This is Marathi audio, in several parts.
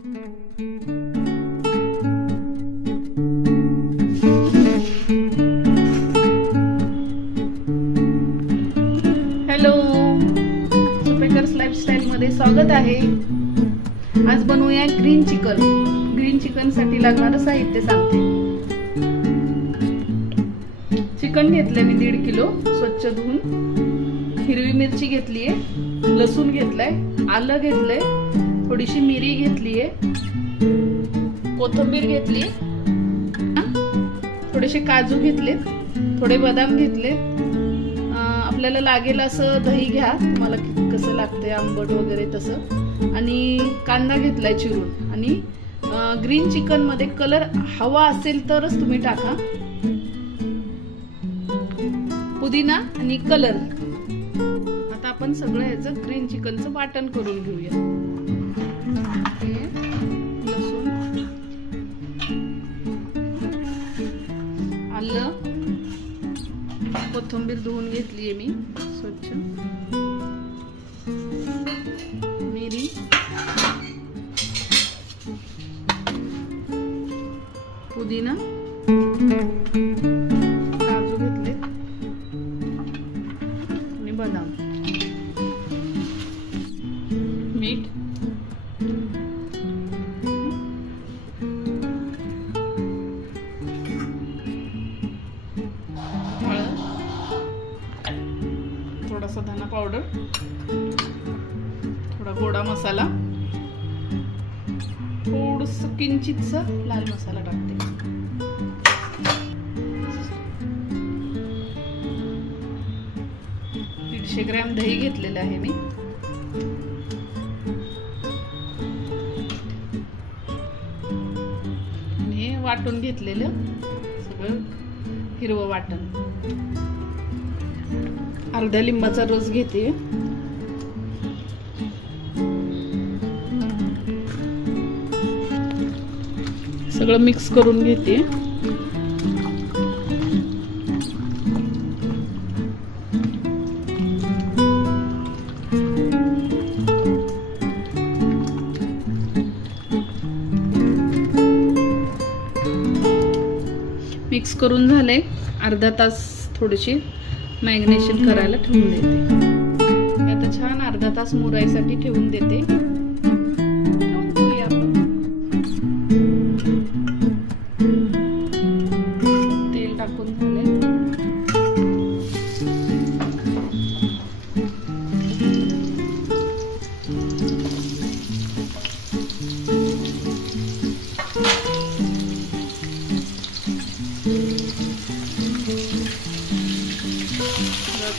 हॅलो, सुपेकर्स लाईफस्टाईल मध्ये स्वागत आहे। आज बनवूया ग्रीन चिकन। ग्रीन चिकन साठी लागणारं साहित्य सांगते। चिकन घेतलंय मी 1.5 किलो स्वच्छ धुवून। हिरवी मिरची घेतलीये, लसूण घेतलाय, आलं घेतलंय, थोडीशी मिरी घेतलीये, कोथिंबीर घेतली, थोडेसे काजू घेतलेत, थोडे बदाम घेतलेत। आपल्याला लागेल असं दही घ्या, तुम्हाला कसं लागतंय आंबट वगैरे तसं। आणि कांदा घेतलाय चिरून। आणि ग्रीन चिकन मध्ये कलर हवा असेल तरच तुम्ही टाका, पुदिना आणि कलर। आता आपण सगळं याचं ग्रीन चिकनचं वाटण करून घेऊया। लसूण, आलं, कोथिंबीर धुवून घेतलीये मी स्वच्छ, मिरी, पुदिना, काजू घेतले आणि बदाम, मीठ, थोडासा धना पावडर, थोडा गोडा मसाला, थोडस किंचितस लाल मसाला टाकते। 150 ग्रॅम दही घेतलेलं आहे मी। हे वाटून घेतलेलं सगळं हिरवं वाटण। अर्धा लिंबाचा रस घेते, सगळं मिक्स करून घेते। मिक्स करून झाले, अर्धा तास थोडीशी मॅरिनेशन करायला ठेवून देते। आता छान अर्धा तास मुराईसाठी ठेवून देते। तेल टाकून झाले,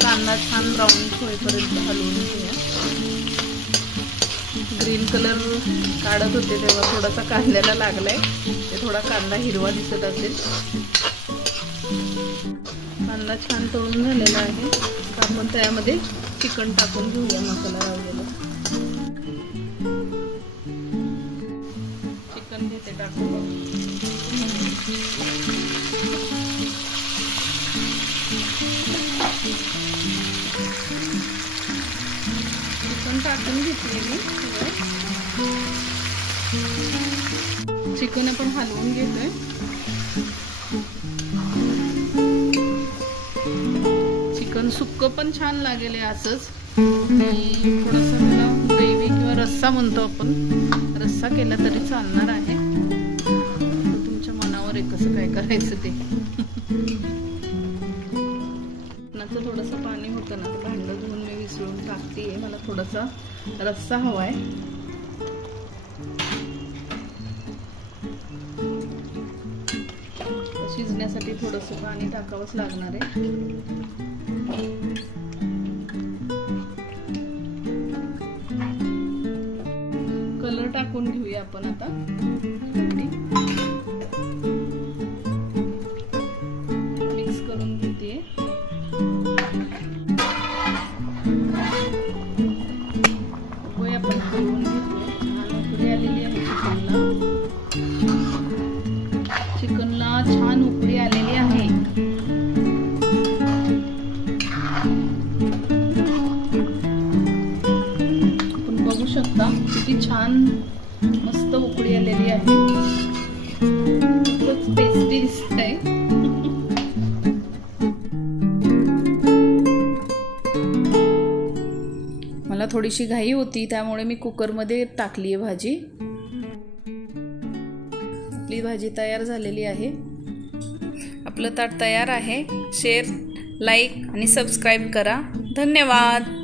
कांदा छान ब्राऊन होईपर्यंत हलवून घेऊया। ग्रीन कलर काढत होते तेव्हा थोडासा कांद्याला लागलाय, ते थोडा कांदा हिरवा दिसत असेल। कांदा छान तळून झालेला आहे, आपण त्यामध्ये चिकन टाकून घेऊया मसाला लावलेला। चिकन घेते टाकून, चिकन टाकून घेतले मी। चिकन आपण हलवून घेतोय। चिकन सुक्क पण छान लागेल असंच, थोडासा त्याला ग्रेव्ही किंवा रस्सा म्हणतो आपण, रस्सा केला तरी चालणार आहे। तुमच्या मनावर आहे कसं काय करायचं ते। थोडंसं पाणी होतं ना, भांडं धुवून मी विसळून टाकते। मला थोडासा रस्सा हवाय। शिजण्यासाठी थोडंसं पाणी टाकावंच लागणार आहे। कलर टाकून घेऊया आपण आता। मिक्स करून घेते। आपण करून घेतोय, छान उकळी आलेली आहे चिकनला छान उकळी आलेली आहे। आपण बघू शकता किती छान मस्त उकळी थोडीशी घाई होती त्यामुळे मी कुकरमध्ये टाकली आहे भाजी. आपली भाजी तयार झालेली आहे. आपलं ताट तयार आहे. शेअर, लाईक आणि सबस्क्राईब करा. धन्यवाद.